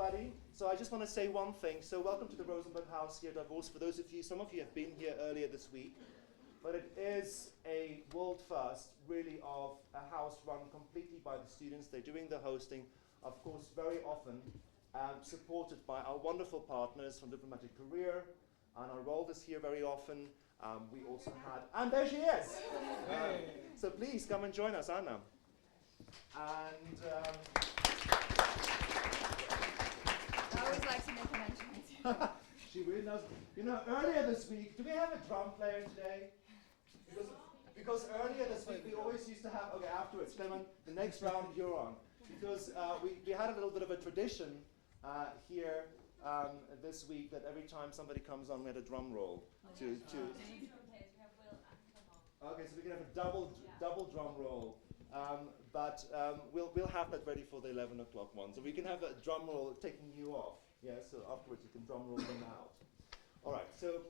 everybody. So I just want to say one thing. So welcome to the Rosenberg House here at Davos. For those of you, some of you have been here earlier this week, but it is a world first, really, of a house run completely by the students. They're doing the hosting, of course, very often supported by our wonderful partners from Diplomatic Career, and our role is here very often. We also had, and there she is! So please come and join us, Anna. And I always like to make a mention. she really knows. You know, earlier this week, do we have a drum player today? Because earlier this week we always used to have, okay, afterwards, Clement, the next round you're on. Because we had a little bit of a tradition here this week that every time somebody comes on, we had a drum roll. Okay, so we can have a double drum roll. But we'll have that ready for the 11 o'clock one. So we can have a drum roll taking you off. Yeah, so afterwards you can drum roll them out. All right, so,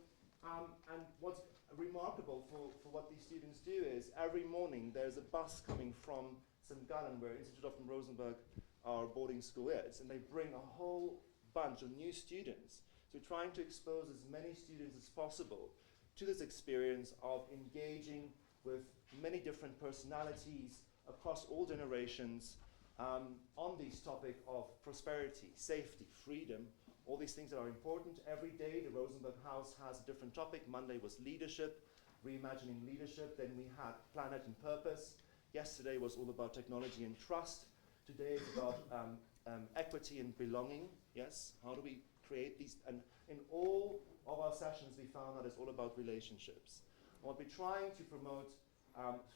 and what's remarkable for what these students do is every morning there's a bus coming from St. Gallen, where Institut of Rosenberg, our boarding school is, and they bring a whole bunch of new students. So we're trying to expose as many students as possible to this experience of engaging with many different personalities across all generations on this topic of prosperity, safety, freedom, all these things that are important. Every day the Rosenberg House has a different topic. Monday was leadership, reimagining leadership. Then we had planet and purpose. Yesterday was all about technology and trust. Today is about equity and belonging. Yes, how do we create these? And in all of our sessions we found that it's all about relationships. And what we're trying to promote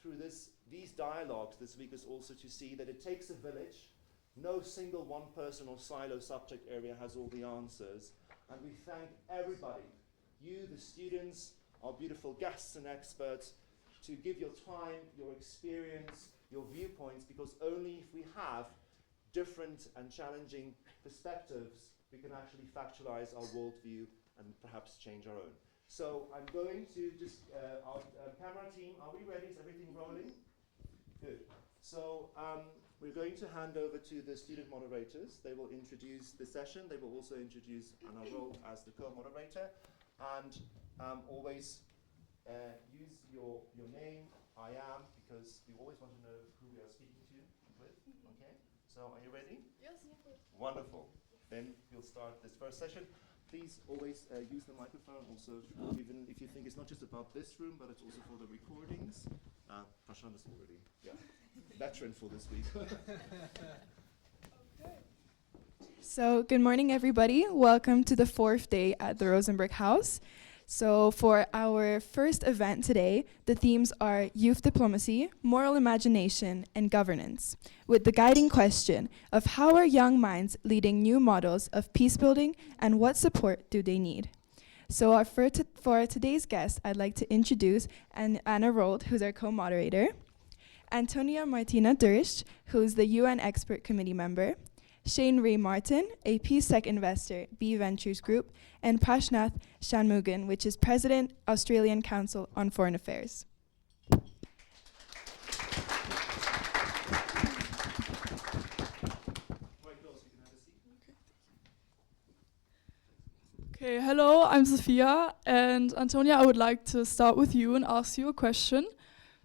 through these dialogues this week is also to see that it takes a village. No single one person or silo subject area has all the answers. And we thank everybody, you, the students, our beautiful guests and experts, to give your time, your experience, your viewpoints, because only if we have different and challenging perspectives, we can actually factualize our worldview and perhaps change our own. So I'm going to just, our camera team, are we ready? Is everything rolling? Good. So we're going to hand over to the student moderators. They will introduce the session. They will also introduce Anna role as the co-moderator. And always use your name, I am, because we always want to know who we are speaking to with. Okay? So are you ready? Yes. Wonderful. Then we'll start this first session. Please always use the microphone also, even if you think it's not just about this room, but it's also for the recordings. Prashant is already, veteran for this week. Okay. So, good morning, everybody. Welcome to the 4th day at the Rosenberg House. So, for our first event today, the themes are youth diplomacy, moral imagination, and governance, with the guiding question of how are young minds leading new models of peace building and what support do they need? So, for today's guest, I'd like to introduce Anna Rold, who's our co-moderator, Antonia Martina Durst, who's the UN Expert Committee member, Shane Ray Martin, a Peace Tech investor, B Ventures Group, and Prashnath Shanmugan, which is President, Australian Council on Foreign Affairs. Okay, hello, I'm Sophia, and Antonia, I would like to start with you and ask you a question.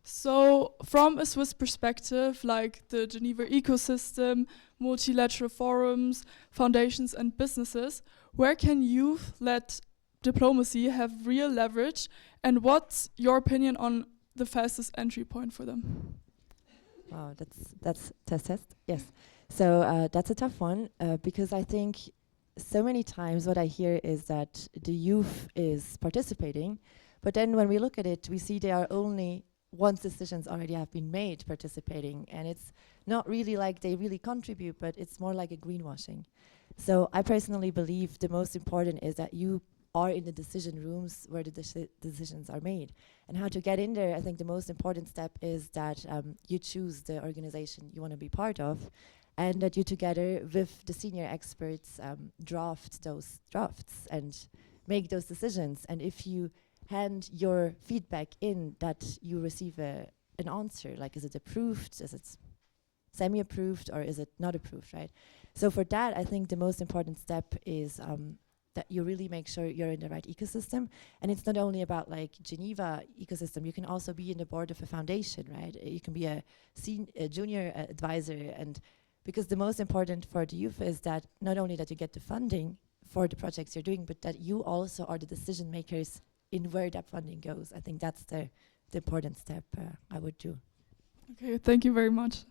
So, from a Swiss perspective, like the Geneva ecosystem, multilateral forums, foundations, and businesses, where can youth-led diplomacy have real leverage, and what's your opinion on the fastest entry point for them? Wow, that's test. Yes, so that's a tough one because I think so many times what I hear is that the youth is participating, but then when we look at it, we see they are only once decisions already have been made participating, and it's not really like they really contribute, but it's more like a greenwashing. So I personally believe the most important is that you are in the decision rooms where the decisions are made. And how to get in there, I think the most important step is that you choose the organization you want to be part of, and that you together with the senior experts draft those drafts and make those decisions. And if you hand your feedback in, that you receive an answer, like is it approved, is it semi-approved, or is it not approved, right? So for that, I think the most important step is that you really make sure you're in the right ecosystem. And it's not only about like Geneva ecosystem, you can also be in the board of a foundation, right? You can be a junior advisor, and because the most important for the youth is that not only that you get the funding for the projects you're doing, but that you also are the decision makers in where that funding goes. I think that's the important step I would do. Okay, thank you very much.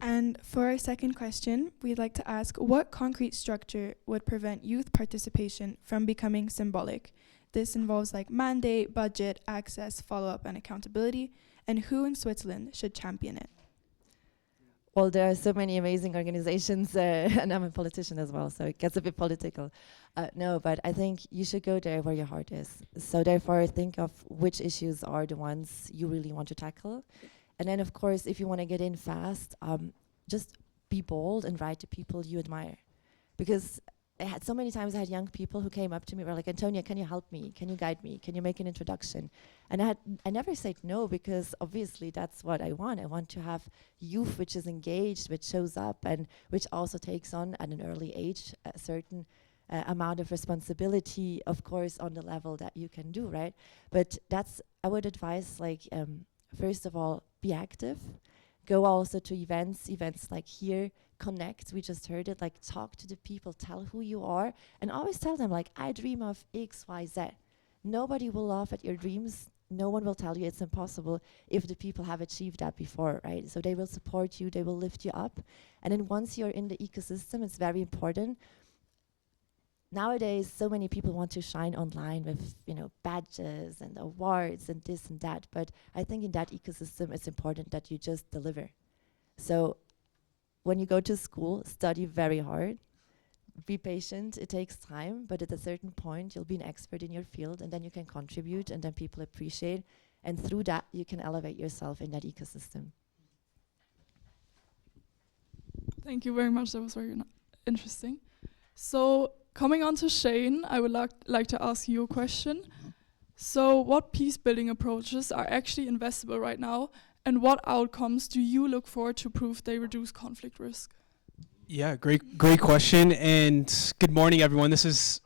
And for our second question, we'd like to ask, what concrete structure would prevent youth participation from becoming symbolic? This involves like mandate, budget, access, follow-up, and accountability. And who in Switzerland should champion it? Well, there are so many amazing organizations, and I'm a politician as well, so it gets a bit political. No, but I think you should go there where your heart is. So therefore, think of which issues are the ones you really want to tackle. And then, of course, if you want to get in fast, just be bold and write to people you admire. Because I had so many times I had young people who came up to me, were like, Antonia, can you help me? Can you guide me? Can you make an introduction? And I never said no, because obviously that's what I want. I want to have youth which is engaged, which shows up, and which also takes on at an early age a certain amount of responsibility, of course, on the level that you can do, right? But I would advise, like, first of all, be active. Go also to events like here, connect, we just heard it, like talk to the people, tell who you are, and always tell them, like, I dream of X, Y, Z. Nobody will laugh at your dreams. No one will tell you it's impossible if the people have achieved that before, right? So they will support you, they will lift you up. And then once you're in the ecosystem, it's very important. Nowadays, so many people want to shine online with, badges and awards and this and that. But I think in that ecosystem, it's important that you just deliver. So when you go to school, study very hard. Be patient, it takes time, but at a certain point, you'll be an expert in your field, and then you can contribute, and then people appreciate. And through that, you can elevate yourself in that ecosystem. Thank you very much. That was very interesting. So coming on to Shane, I would like to ask you a question. So what peace building approaches are actually investable right now, and what outcomes do you look for to prove they reduce conflict risk? Yeah, great question, and good morning, everyone. This is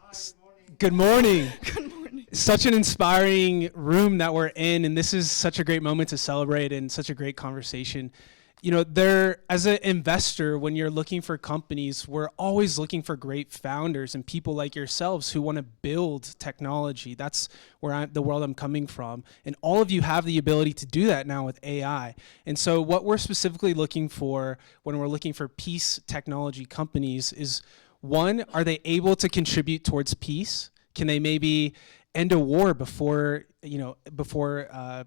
good morning. Good morning. Such an inspiring room that we're in, and this is such a great moment to celebrate and such a great conversation. As an investor, when you're looking for companies, we're always looking for great founders and people like yourselves who want to build technology. That's where the world I'm coming from. And all of you have the ability to do that now with AI. And so what we're specifically looking for when we're looking for peace technology companies is, one, are they able to contribute towards peace? Can they maybe end a war before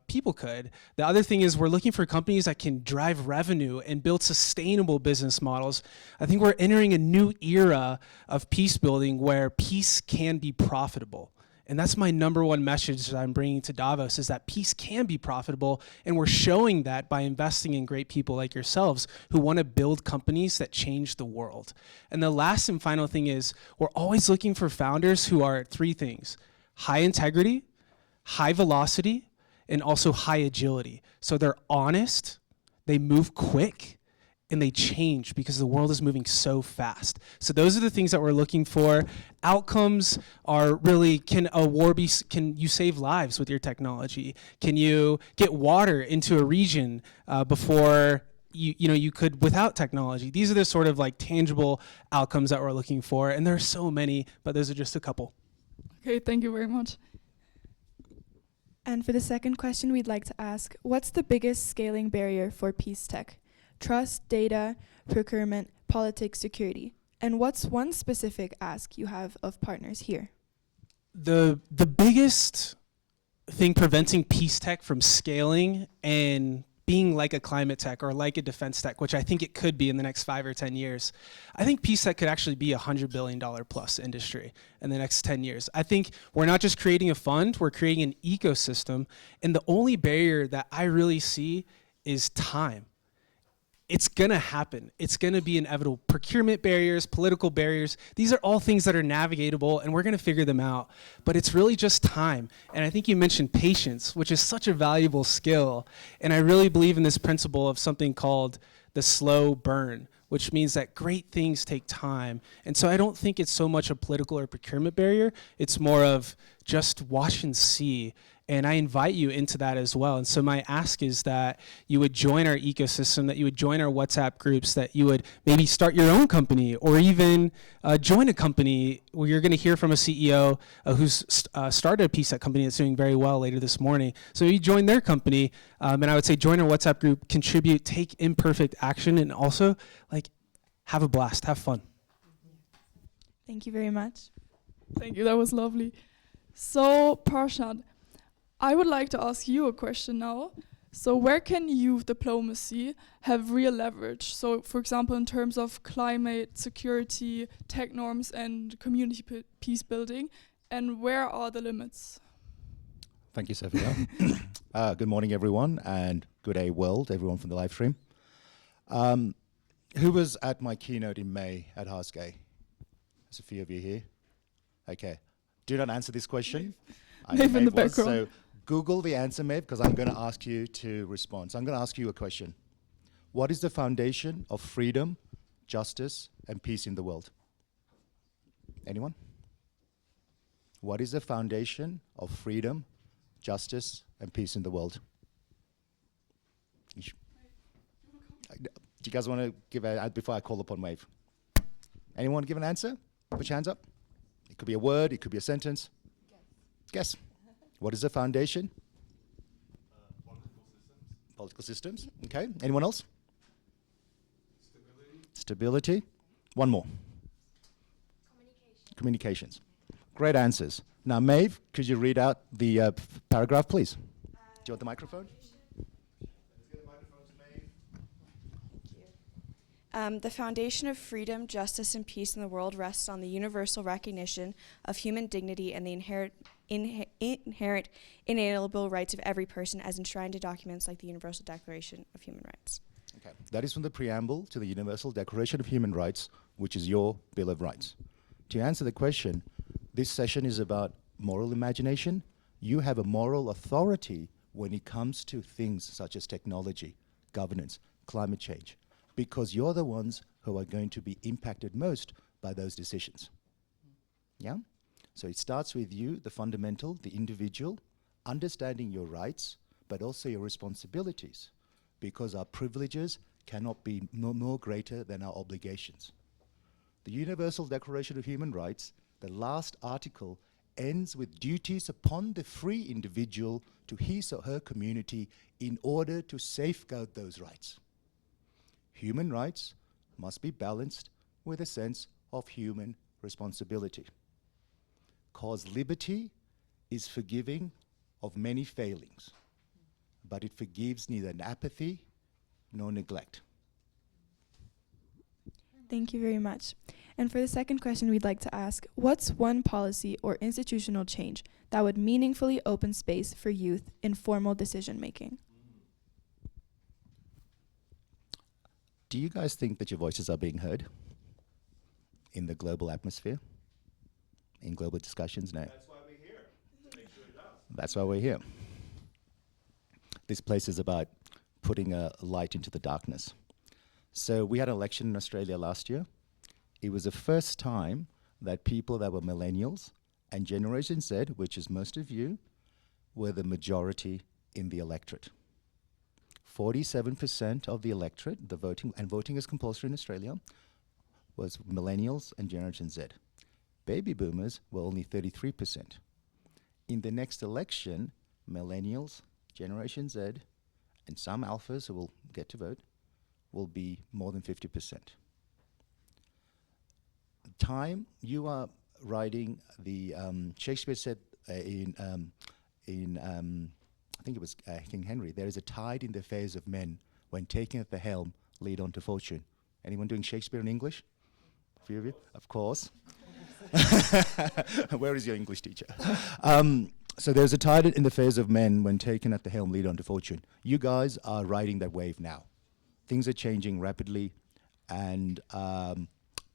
people could? The other thing is we're looking for companies that can drive revenue and build sustainable business models. I think we're entering a new era of peace building where peace can be profitable. And that's my number one message that I'm bringing to Davos, is that peace can be profitable, and we're showing that by investing in great people like yourselves who want to build companies that change the world. And the last and final thing is we're always looking for founders who are three things: high integrity, high velocity, and also high agility. So they're honest, they move quick, and they change because the world is moving so fast. So those are the things that we're looking for. Outcomes are really, can you save lives with your technology? Can you get water into a region before you could without technology? These are the sort of like tangible outcomes that we're looking for, and there are so many, but those are just a couple. Okay, thank you very much. And for the second question, we'd like to ask, what's the biggest scaling barrier for peace tech? Trust, data, procurement, politics, security. And what's one specific ask you have of partners here? The biggest thing preventing peace tech from scaling and being like a climate tech or like a defense tech, which I think it could be in the next 5 or 10 years, I think peace tech could actually be $100 billion plus industry in the next 10 years. I think we're not just creating a fund, we're creating an ecosystem. And the only barrier that I really see is time. It's gonna happen. It's gonna be inevitable. Procurement barriers, political barriers, these are all things that are navigatable, and we're gonna figure them out. But it's really just time. And I think you mentioned patience, which is such a valuable skill. And I really believe in this principle of something called the slow burn, which means that great things take time. And so I don't think it's so much a political or procurement barrier. It's more of just watch and see. And I invite you into that as well. And so my ask is that you would join our ecosystem, that you would join our WhatsApp groups, that you would maybe start your own company or even join a company where you're going to hear from a CEO who's started a piece at company that's doing very well later this morning. So you join their company, and I would say join our WhatsApp group, contribute, take imperfect action, and also like have a blast, have fun. Thank you very much. Thank you, that was lovely. So, Parshad, I would like to ask you a question now. So where can youth diplomacy have real leverage? So for example, in terms of climate, security, tech norms and community peace building, and where are the limits? Thank you, Sophia. Good morning, everyone, and good day, world, everyone from the live stream. Who was at my keynote in May at Harsgay? There's a few of you here. Okay. Do not answer this question. Maeve in the background. So Google the answer, Maeve, because I'm going to ask you to respond. So I'm going to ask you a question. What is the foundation of freedom, justice, and peace in the world? Anyone? What is the foundation of freedom, justice, and peace in the world? Do you guys want to give before I call upon Maeve? Anyone give an answer? Put your hands up. It could be a word, it could be a sentence. Guess. What is the foundation? Political systems. Okay. Anyone else? Stability. One more. Communications. Great answers. Now, Maeve, could you read out the paragraph, please? Do you want the microphone? The foundation of freedom, justice, and peace in the world rests on the universal recognition of human dignity and the inherent inalienable rights of every person as enshrined in documents like the Universal Declaration of Human Rights. Okay. That is from the preamble to the Universal Declaration of Human Rights, which is your Bill of Rights. To answer the question, this session is about moral imagination. You have a moral authority when it comes to things such as technology, governance, climate change, because you're the ones who are going to be impacted most by those decisions. Yeah? So it starts with you, the fundamental, the individual, understanding your rights, but also your responsibilities, because our privileges cannot be no more greater than our obligations. The Universal Declaration of Human Rights, the last article, ends with duties upon the free individual to his or her community in order to safeguard those rights. Human rights must be balanced with a sense of human responsibility. Cause liberty is forgiving of many failings, but it forgives neither apathy nor neglect. Thank you very much. And for the second question, we'd like to ask, what's one policy or institutional change that would meaningfully open space for youth in formal decision making? Do you guys think that your voices are being heard in the global atmosphere? In global discussions? No. That's why we're here, to make sure it does. That's why we're here. This place is about putting a light into the darkness. So we had an election in Australia last year. It was the first time that people that were millennials and Generation Z, which is most of you, were the majority in the electorate. 47% of the electorate, the voting, and voting is compulsory in Australia, was millennials and Generation Z. Baby boomers were only 33%. In the next election, millennials, Generation Z, and some alphas who will get to vote will be more than 50%. Time, you are writing the, Shakespeare said in I think it was King Henry, there is a tide in the affairs of men when taking at the helm lead on to fortune. Anyone doing Shakespeare in English? A few of you? Of course. Where is your English teacher? So there's a tide in the affairs of men when taken at the helm lead on to fortune. You guys are riding that wave now. Things are changing rapidly, and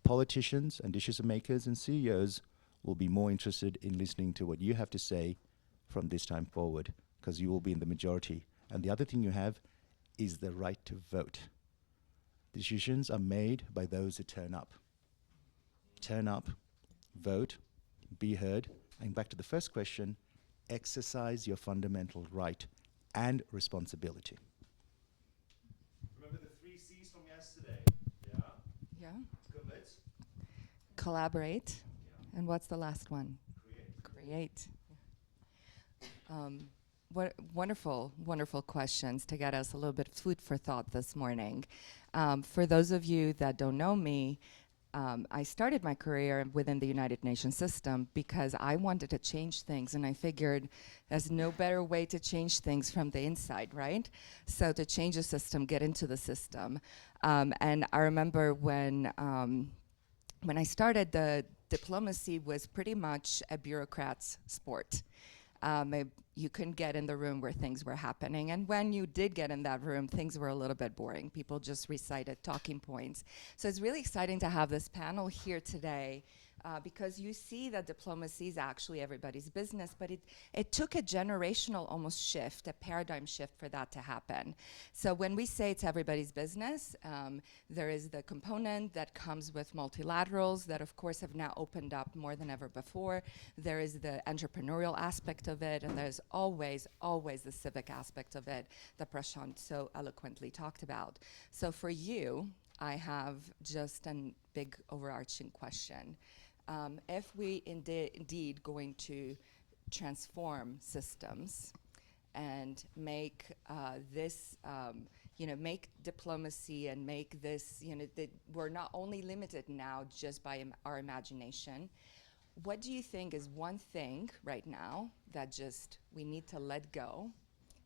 politicians and decision makers and CEOs will be more interested in listening to what you have to say from this time forward, because you will be in the majority. And the other thing you have is the right to vote. Decisions are made by those who turn up. Turn up, vote, be heard, and back to the first question, exercise your fundamental right and responsibility. Remember the 3 C's from yesterday? Yeah? Yeah. Commit, Collaborate. yeah. And what's the last one? Create. Wonderful, wonderful questions to get us a little bit of food for thought this morning. For those of you that don't know me, I started my career within the United Nations system because I wanted to change things, and I figured there's no better way to change things from the inside, right? So to change a system, get into the system. And I remember when I started, the diplomacy was pretty much a bureaucrat's sport. You couldn't get in the room where things were happening. And when you did get in that room, things were a little bit boring. People just recited talking points. So it's really exciting to have this panel here today because you see that diplomacy is actually everybody's business, but it took a generational almost shift, a paradigm shift for that to happen. So when we say it's everybody's business, there is the component that comes with multilaterals that of course have now opened up more than ever before. There is the entrepreneurial aspect of it, and there's always the civic aspect of it that Prashant so eloquently talked about. So for you, I have just a big overarching question. If we indeed going to transform systems and make make diplomacy and make this, that we're not only limited now just by our imagination, what do you think is one thing right now that just we need to let go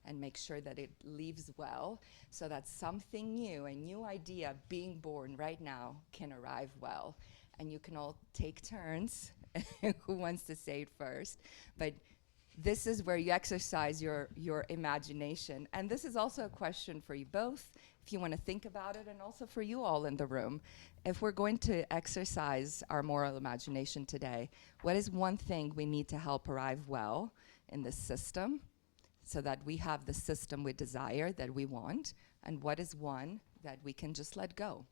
and make sure that it leaves well so that something new, a new idea being born right now can arrive well? And you can all take turns who wants to say it first. But this is where you exercise your imagination. And this is also a question for you both, if you want to think about it, and also for you all in the room. If we're going to exercise our moral imagination today, what is one thing we need to help arrive well in this system so that we have the system we desire, that we want? And what is one that we can just let go?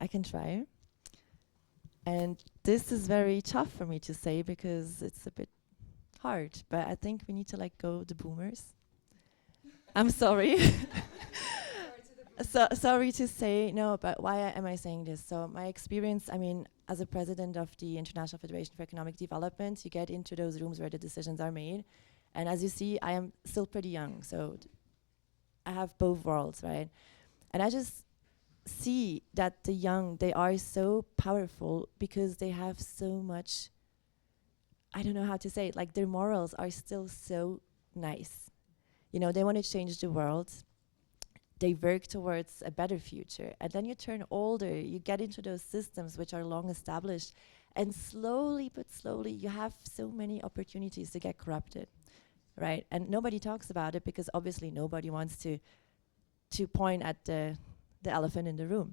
I can try. And this is very tough for me to say because it's a bit hard, but I think we need to let go the boomers. I'm sorry. Sorry to say, no, but why am I saying this? So my experience, as a president of the International Federation for Economic Development, you get into those rooms where the decisions are made. And as you see, I am still pretty young, so I have both worlds, right? And I just see that the young, they are so powerful because they have so much, I don't know how to say it, like their morals are still so nice. They want to change the world. They work towards a better future. And then you turn older, you get into those systems which are long established, and slowly but slowly you have so many opportunities to get corrupted, right? And nobody talks about it because obviously nobody wants to point at the elephant in the room.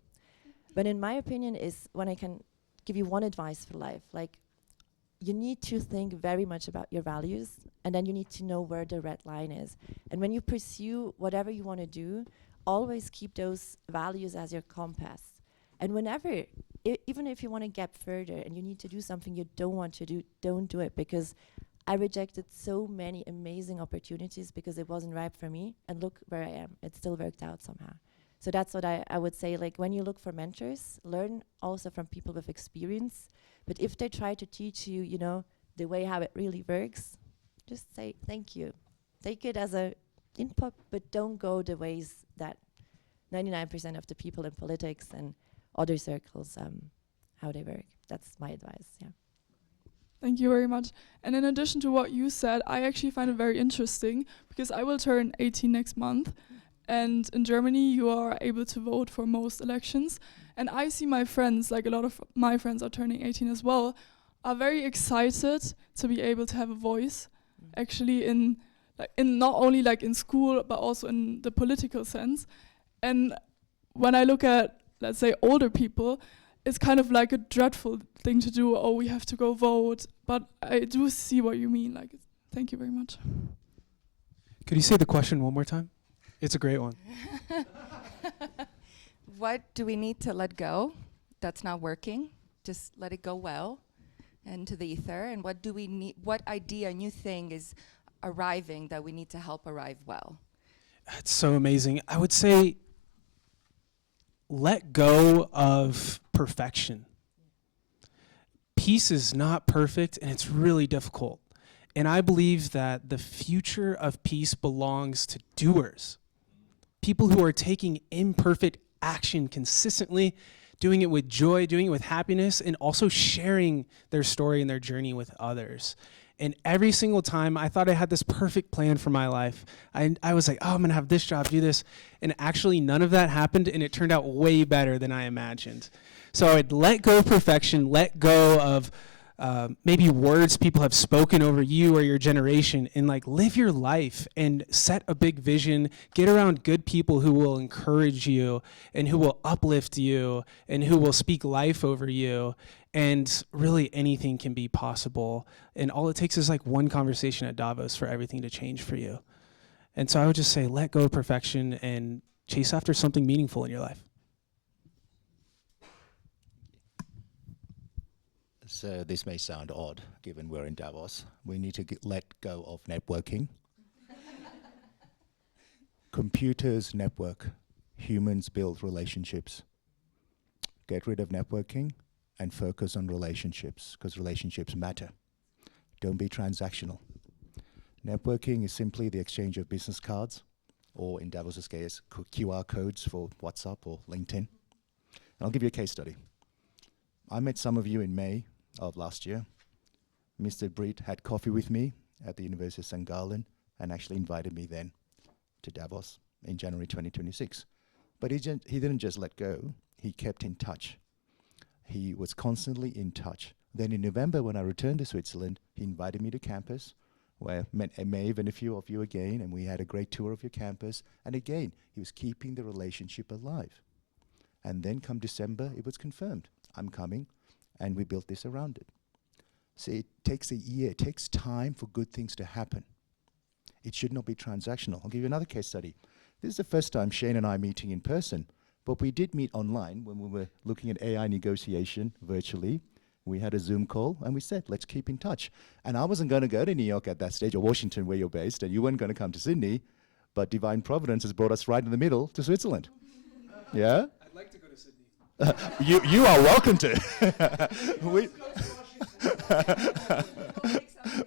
But in my opinion is when I can give you one advice for life, like you need to think very much about your values, and then you need to know where the red line is. And when you pursue whatever you want to do, always keep those values as your compass. And whenever, even if you want to get further and you need to do something you don't want to do, don't do it, because I rejected so many amazing opportunities because it wasn't right for me, and look where I am. It still worked out somehow. So that's what I would say, like when you look for mentors, learn also from people with experience. But if they try to teach you, the way how it really works, just say thank you. Take it as a input, but don't go the ways that 99% of the people in politics and other circles, how they work. That's my advice, yeah. Thank you very much. And in addition to what you said, I actually find it very interesting because I will turn 18 next month. And in Germany, you are able to vote for most elections. And I see my friends, like a lot of my friends are turning 18 as well, are very excited to be able to have a voice, actually in not only like in school, but also in the political sense. And when I look at, let's say, older people, it's kind of like a dreadful thing to do. Oh, we have to go vote. But I do see what you mean. Like, thank you very much. Could you say the question one more time? It's a great one. What do we need to let go that's not working? Just let it go well into the ether. And what do we need? What idea, new thing is arriving that we need to help arrive well? It's so amazing. I would say let go of perfection. Peace is not perfect, and it's really difficult. And I believe that the future of peace belongs to doers. People who are taking imperfect action consistently, doing it with joy, doing it with happiness, and also sharing their story and their journey with others. And every single time I thought I had this perfect plan for my life. I was like, oh, I'm going to have this job, do this. And actually none of that happened, and it turned out way better than I imagined. So I'd let go of perfection, let go of maybe words people have spoken over you or your generation, and like live your life and set a big vision. Get around good people who will encourage you and who will uplift you and who will speak life over you. And really anything can be possible. And all it takes is like one conversation at Davos for everything to change for you. And so I would just say let go of perfection and chase after something meaningful in your life. So this may sound odd, given we're in Davos. We need to let go of networking. Computers network. Humans build relationships. Get rid of networking and focus on relationships, because relationships matter. Don't be transactional. Networking is simply the exchange of business cards, or in Davos's case, QR codes for WhatsApp or LinkedIn. And I'll give you a case study. I met some of you in May of last year. Mr. Britt had coffee with me at the University of St. Gallen and actually invited me then to Davos in January 2026. But he didn't just let go, he kept in touch. He was constantly in touch. Then in November, when I returned to Switzerland, he invited me to campus, where I met Maeve and a few of you again, and we had a great tour of your campus. And again, he was keeping the relationship alive. And then come December, it was confirmed. I'm coming, and we built this around it. See, it takes a year, it takes time for good things to happen. It should not be transactional. I'll give you another case study. This is the first time Shane and I are meeting in person. But we did meet online when we were looking at AI negotiation virtually. We had a Zoom call, and we said, let's keep in touch. And I wasn't going to go to New York at that stage, or Washington, where you're based, and you weren't going to come to Sydney, but Divine Providence has brought us right in the middle to Switzerland. Yeah? I'd like to go to Sydney. You are welcome to.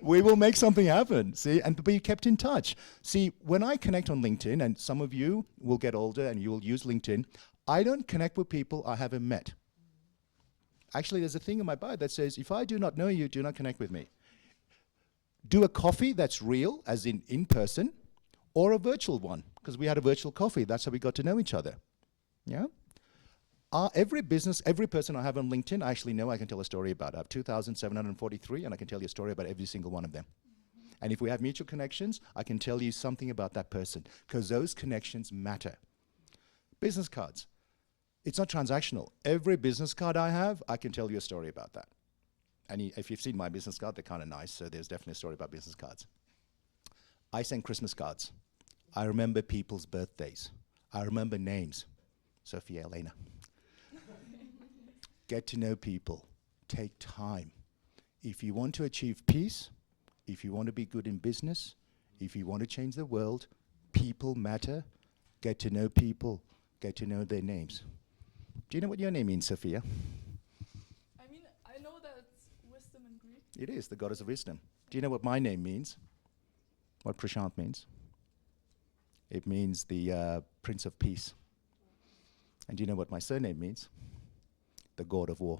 We will make something happen, see, and be kept in touch. See, when I connect on LinkedIn, and some of you will get older and you will use LinkedIn, I don't connect with people I haven't met. Actually, there's a thing in my bio that says, if I do not know you, do not connect with me. Do a coffee that's real, as in person, or a virtual one, because we had a virtual coffee. That's how we got to know each other. Yeah? Every person I have on LinkedIn, I actually know I can tell a story about. I have 2,743, and I can tell you a story about every single one of them. And if we have mutual connections, I can tell you something about that person, because those connections matter. Business cards. It's not transactional. Every business card I have, I can tell you a story about that. And if you've seen my business card, they're kind of nice, so there's definitely a story about business cards. I send Christmas cards. I remember people's birthdays. I remember names. Sophia, Elena. Get to know people. Take time. If you want to achieve peace, if you want to be good in business, if you want to change the world, people matter. Get to know people. Get to know their names. Do you know what your name means, Sophia? I mean, I know that it's wisdom in Greek. It is, the goddess of wisdom. Do you know what my name means? What Prashant means? It means the Prince of Peace. And do you know what my surname means? The God of War.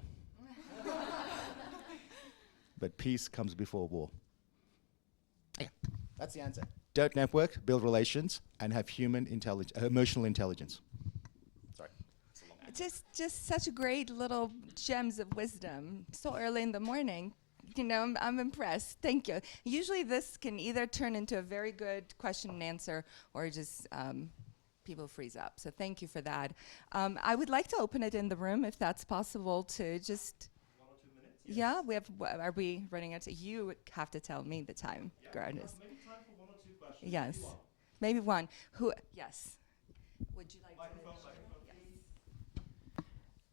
But peace comes before war. Yeah, that's the answer. Don't network, build relations, and have emotional intelligence. Sorry. Just such great little gems of wisdom so early in the morning. You know, I'm impressed. Thank you. Usually this can either turn into a very good question and answer or just people freeze up. So thank you for that. I would like to open it in the room if that's possible to just... 1 or 2 minutes? Yes. Yeah, we have. Are we running out? You have to tell me the time, Yeah, Gardner. maybe time for 1 or 2 questions. Yes. Maybe one. Who? Yes. Would you like to?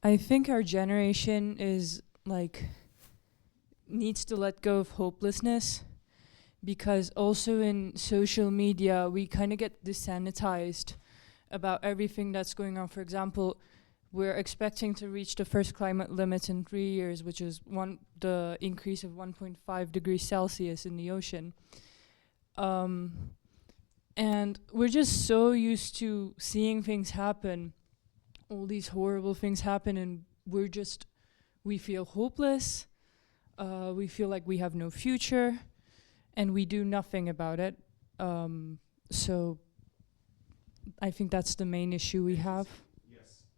I think our generation is like needs to let go of hopelessness, because also in social media we kind of get desanitized about everything that's going on. For example, we're expecting to reach the first climate limit in 3 years, which is the increase of 1.5 degrees Celsius in the ocean. And we're just so used to seeing things happen, all these horrible things happen, and we feel hopeless, we feel like we have no future, and we do nothing about it. So I think that's the main issue we have.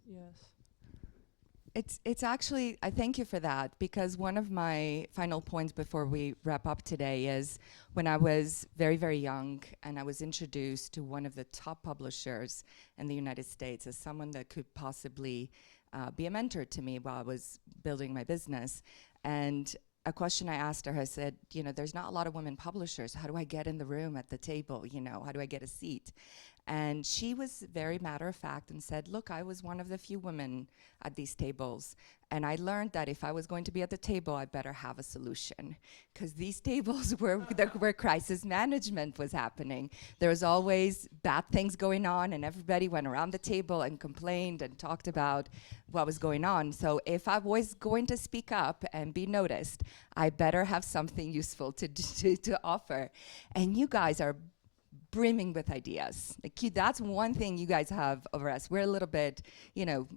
Yes. It's actually, I thank you for that, because one of my final points before we wrap up today is when I was very, very young and I was introduced to one of the top publishers in the United States as someone that could possibly be a mentor to me while I was building my business. And a question I asked her, I said, there's not a lot of women publishers. How do I get in the room at the table? How do I get a seat? And she was very matter of fact and said, look, I was one of the few women at these tables. And I learned that if I was going to be at the table, I better have a solution. Because these tables were where crisis management was happening. There was always bad things going on, and everybody went around the table and complained and talked about what was going on. So if I was going to speak up and be noticed, I better have something useful to offer. And you guys are brimming with ideas. That's one thing you guys have over us. We're a little bit,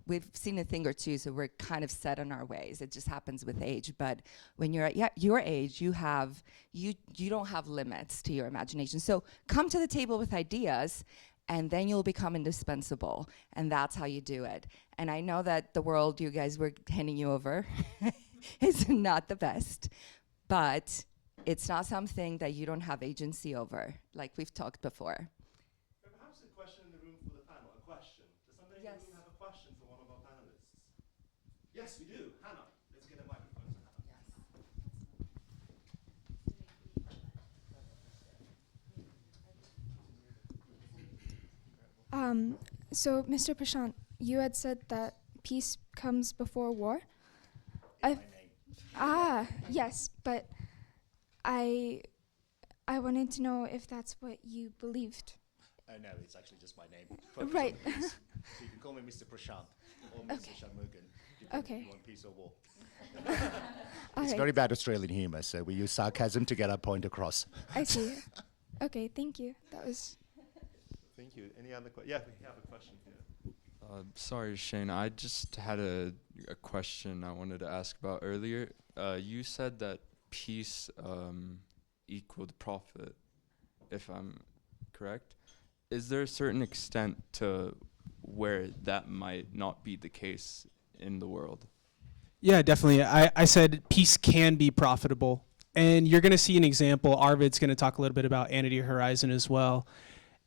we've seen a thing or two, so we're kind of set on our ways. It just happens with age. But when you're at your age, you don't have limits to your imagination. So come to the table with ideas, and then you'll become indispensable. And that's how you do it. And I know that the world you guys were handing you over is not the best, but it's not something that you don't have agency over, like we've talked before. Perhaps a question in the room for the panel. A question. Does somebody in the room have a question for one of our panelists? Yes, we do. Hannah. Let's get a microphone to Hannah. So, Mr. Prashant, you had said that peace comes before war. Yes, but I wanted to know if that's what you believed. No, it's actually just my name. Right. So you can call me Mr. Prashant or Mr. Shanmugan, depending if you want peace or war. It's very bad Australian humor, so we use sarcasm to get our point across. I see. Okay, thank you. That was... Thank you. Any other questions? Yeah, we have a question here. Sorry, Shane. I just had a question I wanted to ask about earlier. You said that peace equaled profit, if I'm correct. Is there a certain extent to where that might not be the case in the world? Yeah, definitely. I said peace can be profitable. And you're going to see an example. Arvid's going to talk a little bit about Amity Horizon as well.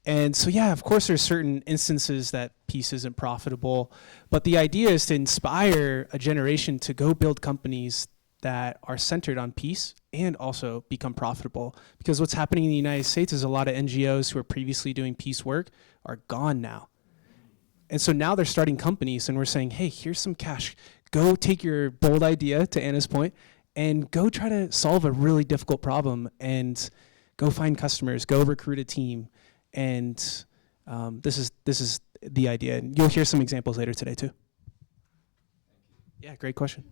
And so, yeah, of course, there's certain instances that peace isn't profitable. But the idea is to inspire a generation to go build companies that are centered on peace and also become profitable. Because what's happening in the United States is a lot of NGOs who were previously doing peace work are gone now. And so now they're starting companies, and we're saying, hey, here's some cash. Go take your bold idea, to Anna's point, and go try to solve a really difficult problem, and go find customers, go recruit a team. And this is the idea. And you'll hear some examples later today, too. Yeah, great question.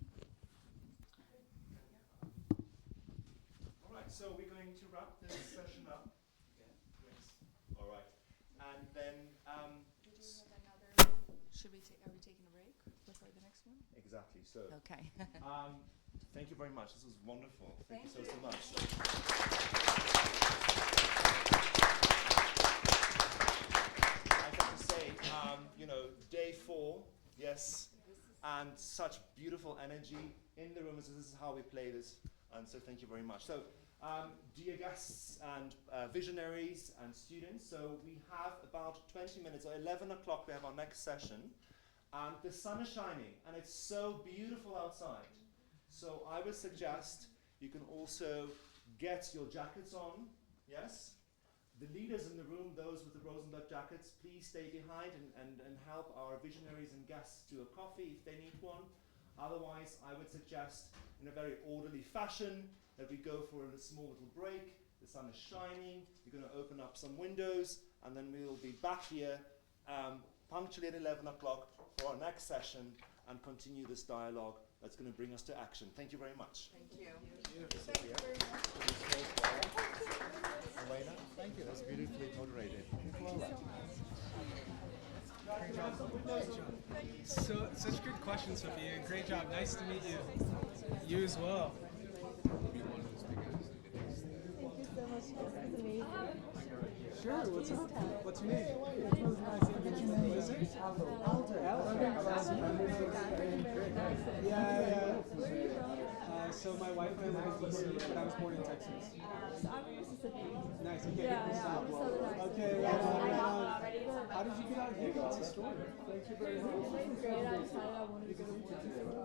All right, so we're going to wrap this session up. All right, and then Should we are we taking a break before the next one? exactly. So Okay. thank you very much. This was wonderful. Thank you so much. I have to say, day 4, yes, and such beautiful energy in the room. So this is how we play this, and so thank you very much. So, dear guests and visionaries and students, so we have about 20 minutes, or 11 o'clock we have our next session, and the sun is shining, and it's so beautiful outside. So I would suggest you can also get your jackets on, yes? The leaders in the room, those with the Rosenberg jackets, please stay behind and help our visionaries and guests to a coffee if they need one. Otherwise, I would suggest, in a very orderly fashion, that we go for a small little break. The sun is shining, you're going to open up some windows, and then we will be back here punctually at 11 o'clock for our next session and continue this dialogue that's going to bring us to action. Thank you very much. Thank you. Elena, thank you. That's beautifully moderated. So, such good questions, Sophia. Great job. Nice to meet you. You as well. Sure. What's up? What's your name? What is it? Alter. Yeah. So my wife and I live in DC, but I was born in Texas. So I'm in Mississippi. Nice. Okay. I'm southern accent. Okay. How did you get out here? What's the story? Thank you very much. It's great. I decided I wanted to go to a teaching school.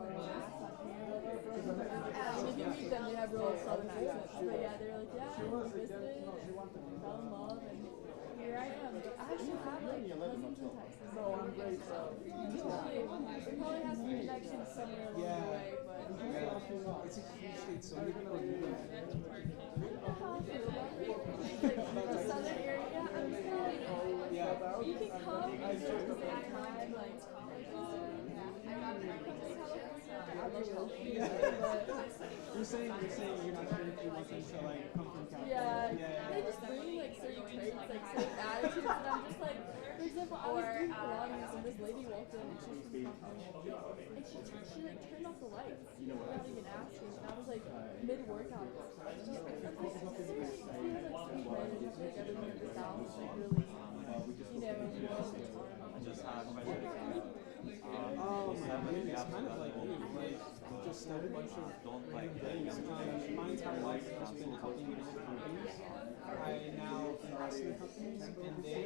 And if you meet them, they have real southern accents. But yeah, they're like, yeah, we visited, fell in love, and here I am. I actually have like cousins in Texas. So I'm great. So it probably has some connections somewhere along the way, but It's a huge state, so many people do that. like the southern area, I'm sorry. Yeah. You can come at the same time, like college and stuff. I love college. You're saying you're not sure if you want them to like come from California. Yeah, they just bring like certain traits, like certain attitudes, and I'm just like, for example, I was doing Pilates and this lady walked in and she was from California, and she like turned off the lights without even asking, and I was like mid workout. It's just like seems like sweet man, and just like everything in the South is like really, It's kind of like you, like just a bunch of random things. My entire life has been helping different companies. I now invest in companies, and they